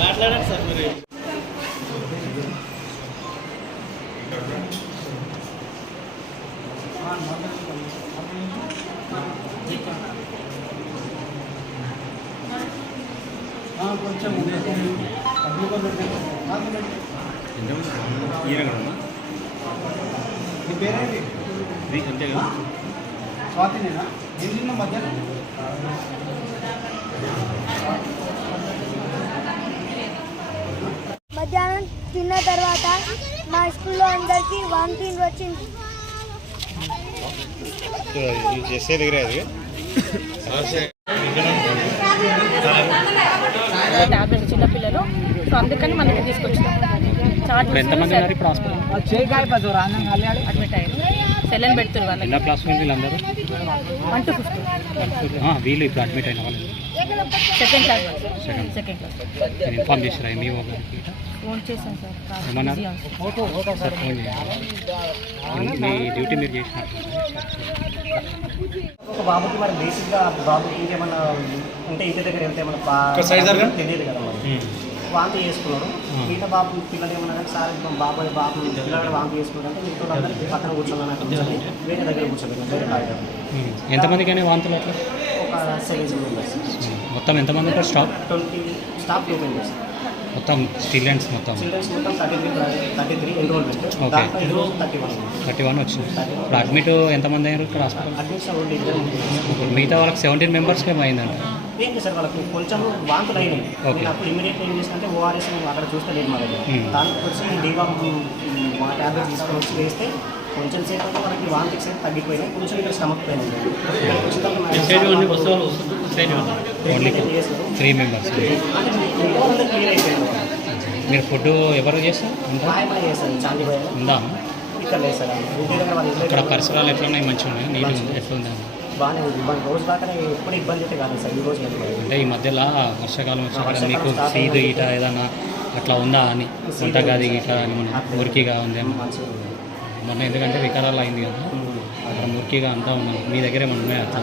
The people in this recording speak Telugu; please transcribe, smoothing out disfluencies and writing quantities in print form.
మాట్లాడండి సార్ మీరు. కొంచెం నీ పేరేంటి? అంతే కదా, స్వాతినేనా? ఎన్ని మధ్యాహ్నం మధ్యాహ్నం తిన్న తర్వాత మా స్కూల్లో అందరికీ వామిటింగ్ వచ్చింది. చేసే దగ్గర అది టాబ్లెట్ చిన్నపిల్లలు, సో అందుకని మనకి తీసుకొచ్చాం. ఎంతమంది ఉన్నారు ఇప్పుడు హాస్పిటల్? అడ్మిట్ అయ్యారు, సెలైన్ పెడుతున్నారు వాళ్ళకి. ఎన్నో క్లాస్ వీళ్ళందరూ? 1 to 50. వీళ్ళు ఇప్పుడు అడ్మిట్ అయిన వాళ్ళు సెకండ్ క్లాస్. నేను ఇన్ఫార్మ్ చేశారా మీ గారికి? ఫోన్ చేశాను సార్. ఏమన్నారు సార్? ఫోన్ చేయాలి, మీ డ్యూటీ మీరు చేసినట్టు. ఒక బాబుకి మరి బేసిక్గా బాబుకి ఇంకేమన్నా ఉంటే ఇంటి దగ్గర వెళ్తే ఏమన్నా తెలియదు కదా, వాంతి చేసుకున్నాడు. మిగతా బాబు పిల్లలు ఏమన్నా కానీ సార్ బాబు పిల్లలు వాంతి చేసుకున్నాడంటే మిగతా అందరికీ పక్కన కూర్చోమని వేరే దగ్గర కూర్చోబెట్టాను, వేరే కాగితం. ఎంతమందికైనా వాంతులు అట్లా? ఒక 7 మెంబర్స్. మొత్తం ఎంతమంది ఉంటారు స్టాఫ్? 20 staff 2 members. మొత్తం స్టూడెంట్స్ మొత్తం చిల్డ్రన్స్ మొత్తం 33 ఎన్రోల్మెంట్. ఓకే, 31 వచ్చింది. ఇప్పుడు అడ్మిట్ ఎంతమంది అయ్యారు ఇక్కడ హాస్పిటల్? అడ్మిషన్ ఇద్దరు. మిగతా వాళ్ళకి 17 మెంబర్స్కి ఏమో అయిందంట. ఏం చేశారు వాళ్ళకి కొంచెం వాంతులు అయినాయి. నేను అప్పుడు ఇమీడియట్గా ఏం చేసినంటే ఓఆర్ఎస్ అక్కడ చూస్తే లేదు మా దగ్గర. దానికి వచ్చి డీవామ్ మా ట్యాబ్లెట్ తీసుకొని వచ్చి వేస్తే కొంచెం సేపు అయితే మనకి వాంతికి సేపు తగ్గిపోయినాయి. కొంచెం ఇక్కడ స్టమక్ పెయిన్ ఉంది. Only 3 members. క్లియర్ అయిపోయింది. మీరు ఫుడ్ ఎవరు చేస్తారు? చేస్తారు చాందీబాయ్ ఉందా? ఇక్కడ లేదు సార్. ఇక్కడ పరిసరాలు ఎట్లా ఉన్నాయి? మంచిగా ఉన్నాయి? నీట్ ఎట్లా ఉంది? బాగానే ఉంది. రోజు దాకా ఎప్పుడు ఇబ్బంది అయితే కాదు సార్. ఈ రోజు అంటే ఈ మధ్యలో వర్షాకాలం వచ్చాక మీకు సీదు ఈట ఏదన్నా అట్లా ఉందా అని, వంటగది ఈట అని మురికిగా ఉందేమో మొన్న, ఎందుకంటే వికారాలు అయింది కదా, అక్కడ మురికిగా అంతా ఉన్నది. మీ దగ్గర ఏమన్నా ఉన్నాయా అట్లా?